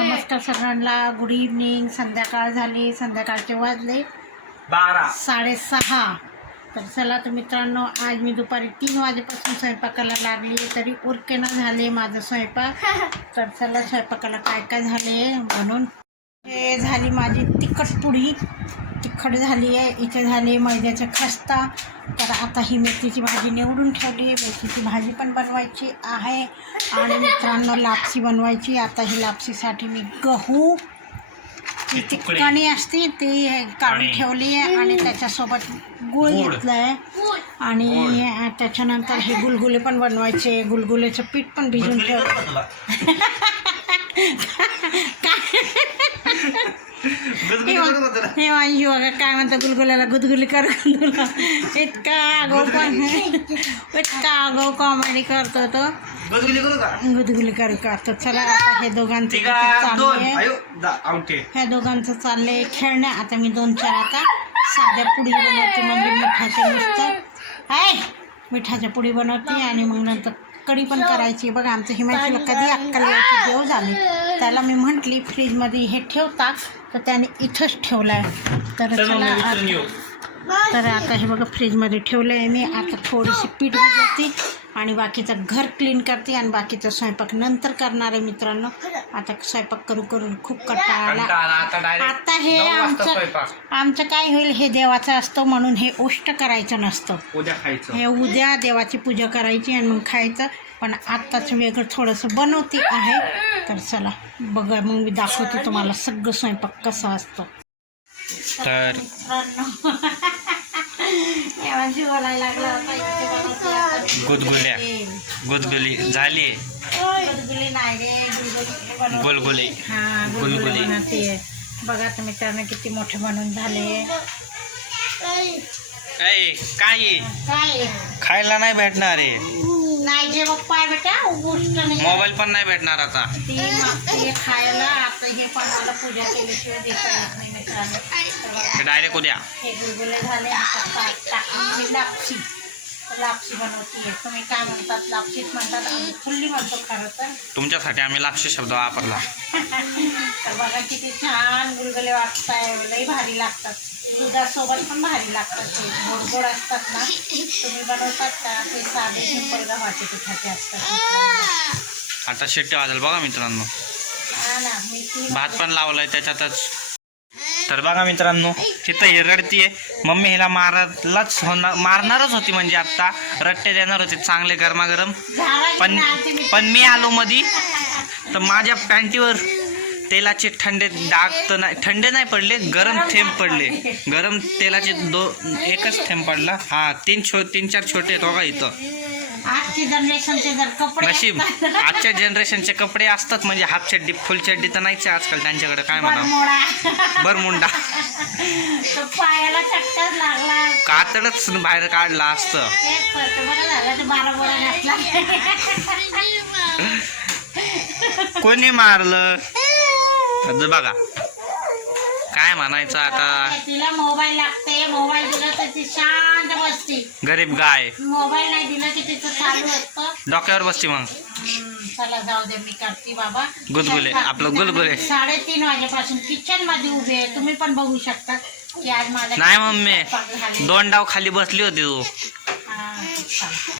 नमस्कार सगळ्यांना. Good evening संध्याकाळ झाली. संध्याकाळचे वाजले. बारा. साडेसहा. तर चला तर मित्रांनो आज मी दुपारी तीन वाजेपासून स्वयंपाकाला लागली तरी उरकेना झाले माझं स्वयंपाक. तर चला स्वयंपाकाला काय काय झाले म्हणून. हे झाली माझी तिखट पुडी. तिखट झाली आहे इथे झाली मैद्याचा खस्ता. तर आता ही मेथीची भाजी निवडून ठेवली. मेथीची भाजी पण बनवायची आहे. आणि मित्रांनो लापसी बनवायची. आता ही लापसीसाठी मी गहू जी ती. कणी असते ती काढून. ठेवली आहे. आणि त्याच्यासोबत गुळ. घेतलं आहे आणि त्याच्यानंतर हे गुलगुले पण बनवायचे. गुलगुलेचं पीठ पण भिजून ठेवलं गुदगुली हे माझी बघा काय म्हणतात गुलगुल्याला गुदगुली कर तुला. इतका आगाऊ पण इतका आगाऊ कॉमेडी करतो तो. गुदगुली करू का? गुदगुली कर करतो. चला आता हे दोघांचं तिघा दोन. चालले आयो दा आउट आहे ह्या दोघांचं चाललंय खेळणं. आता मी दोन चार आता साध्या पुडी बनवते. म्हणजे मिठाच्या नुसतं. आहे मिठाच्या पुडी बनवते आणि मग नंतर कढी पण करायची. बघा आमचं हिमाचल कधी अक्कल यायची देव झाली त्याला मी म्हटली फ्रीजमध्ये हे ठेवता तर त्याने इथंच ठेवलं आहे तर चल तर आता हे बघा फ्रीजमध्ये ठेवलं आहे मी. आता थोडीशी पीठ भिजवते आणि बाकीचं घर क्लीन करते आणि बाकीचा स्वयंपाक नंतर करणार आहे मित्रांनो. आता स्वयंपाक करू करून खूप कंटाळा आला. आता हे आमचं आमचं काय होईल हे देवाचं असतं म्हणून हे उष्ट करायचं नसतं. उद्या खायचं. हे उद्या देवाची पूजा करायची आणि मग खायचं. पण आत्ताच वेगळं थोडंसं बनवते आहे. तर चला बघा मग मी दाखवते तुम्हाला सगळं स्वयंपाक कसा असतो. तर गुदगुल्या. गुदगुली. झाली. गुलगुली. गुलगुली हा बघा तर मित्रांनो किती मोठे बनवून झाले. काय? खायला नाही भेटणार आहे. नाही जे बघ पाय बेटा गोष्ट नाही. मोबाईल पण नाही भेटणार आता. ती मागते खायला आता हे पण मला पूजा केल्याशिवाय देता येत नाही डायरेक्ट उद्या. हे गुलगुले झाले आता लापशी. लापशी बनवते तुम्ही काय म्हणतात लापशीच म्हणतात. आम्ही फुल्ली म्हणतो खरं तर. तुमच्यासाठी आम्ही लाक्षी शब्द वापरला. तर बघा किती छान गुलगुले वाटताय. लई भारी लागतात. दुधासोबत पण भारी लागतात ते. गोड गोड असतात ना. तुम्ही बनवतात का? ते साधे सिंपल गव्हाचे पिठाचे असतात. आता शिट्टी वाजेल बघा मित्रांनो. हा ना मी ती भात पण लावलाय त्याच्यातच तर बघा मित्रांनो तिथं ही रडतीये मम्मी हिला मारायलाच होणार मारणारच होती म्हणजे आत्ता. रट्टे देणार होते चांगले गरमागरम. पण पण मी आलो मधी. तर माझ्या पॅन्टीवर तेलाचे थंडे डाग तर नाही थंडे नाही पडले गरम थेंब पडले. गरम तेलाचे दो एकच थेंब पडला. हा तीन छो तीन चार छोटे आहेत बघा इथं. आजची जनरेशनचे जर कपडे नशीब असतात, आजच्या जनरेशनचे कपडे असतात म्हणजे हाफ चड्डी फुल चड्डी तर नाहीच आहे आजकाल त्यांच्याकडे काय म्हणा बरमोडा. बरमुंडा. तो पायाला चटकाच लागला. कातडच बाहेर काढला असतं. तेच तर बरं झालं ते बारा बोळा नसला कोणी मारलं? आता बघा. काय म्हणायचं आता तिला मोबाईल लागते मोबाईल दिला तर ती शांत बसते. गरीब गाय. मोबाईल नाही दिला की तिचं चालू असतं. डोक्यावर बसती मग. हम्म, चला जाऊ दे मी करते बाबा. गुलगुले, आपलं गुलगुले. साडेतीन वाजेपासून किचनमध्ये उभे आहे. तुम्ही पण बघू शकता की आज माझ्या नाही मम्मी. दोन डाव खाली बसली होती तू. हा, चला.